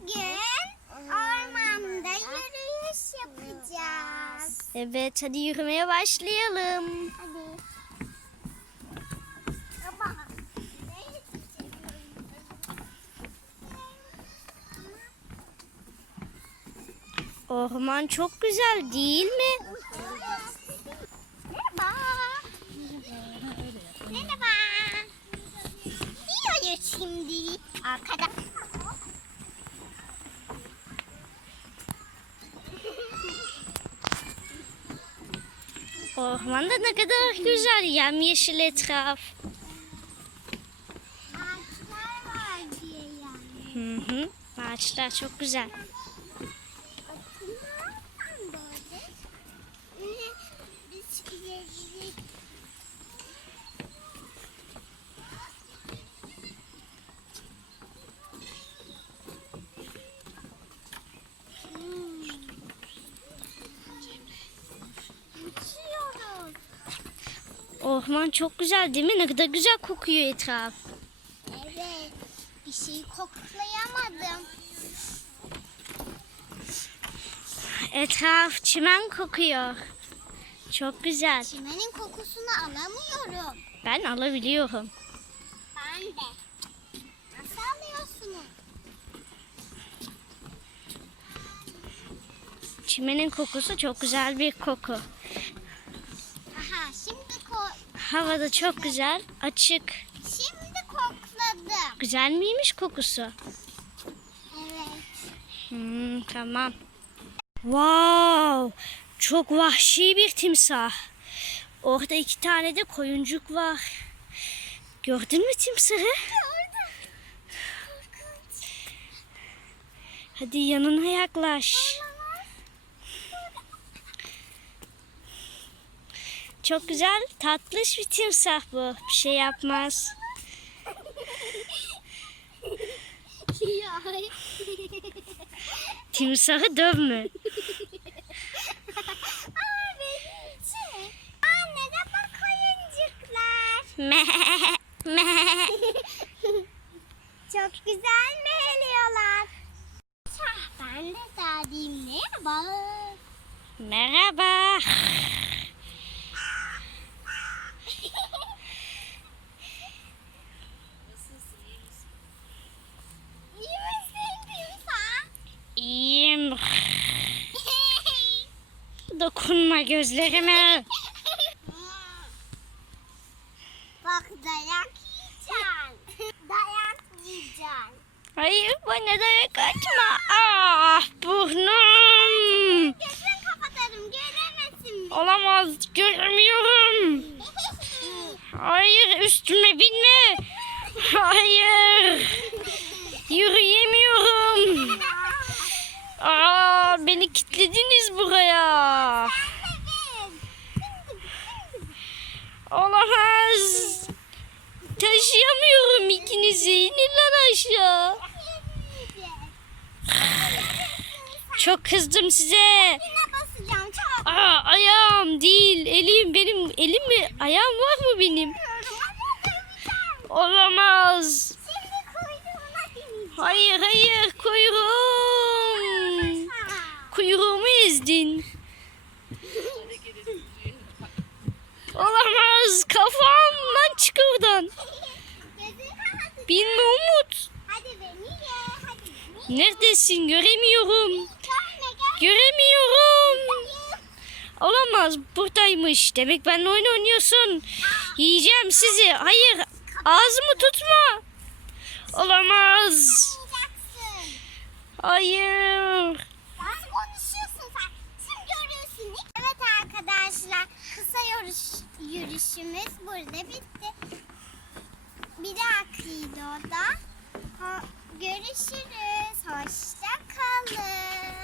Bugün ormanda yürüyüş yapacağız. Evet hadi yürümeye başlayalım. Hadi. Orman çok güzel değil mi? Orman da ne kadar güzel yemyeşil etraf. Ağaçlar var diye yani. Hı hı. Ağaçlar çok güzel. Biz Orman çok güzel değil mi? Ne kadar güzel kokuyor etraf. Evet. Bir şey koklayamadım. Etraf çimen kokuyor. Çok güzel. Çimenin kokusunu alamıyorum. Ben alabiliyorum. Ben de. Nasıl alıyorsunuz? Çimenin kokusu çok güzel bir koku. Aha şimdi ko Hava da çok güzel, açık. şimdi kokladım. Güzel miymiş kokusu? Evet. Hmm, tamam. Wow! Çok vahşi bir timsah. Orada iki tane de koyuncuk var. Gördün mü timsahı? Hadi yanına yaklaş. Çok güzel, tatlış bir timsah bu. Bir şey yapmaz. Ya. Timsahı dövme. İçin. Aa merhaba koyuncuklar. Me, me. Çok güzel meyliyorlar. Ben de daha diyeyim merhaba. Merhaba. Dokunma gözlerime. Bak dayak yiyeceksin. dayak yiyeceksin. Hayır bana da kaçma. Ah burnum. Gözünü kapatalım göremesin. Olamaz görmüyorum. Hayır üstüme binme. Hayır. Yürüyemiyorum. Aa beni kilitlediniz buraya. Olamaz. Taşıyamıyorum ikinizi. İnin lan aşağı. Çok kızdım size. Aa ayağım değil. Elim benim elim mi? Ayağım var mı benim? Olamaz. Şimdi kuyruğuna bineceğim. Hayır hayır kuyruğum. Kuyruğumu ezdin. Olamaz. Kafam lan çık oradan. Gözünü kapat. Binme Umut. Hadi beni ye. Hadi beni ye. Neredesin? Göremiyorum. Gel. Göremiyorum. Olamaz. Buradaymış. Demek benimle oyun oynuyorsun. Yiyeceğim sizi. Hayır. Ağzımı tutma. Olamaz. Hayır. Nasıl konuşuyorsun sen? Şimdi görüyorsun. Evet arkadaşlar kısa yürüyüş, yürüyüşümüz burada bitti. Bir dahaki videoda görüşürüz. Hoşça kalın.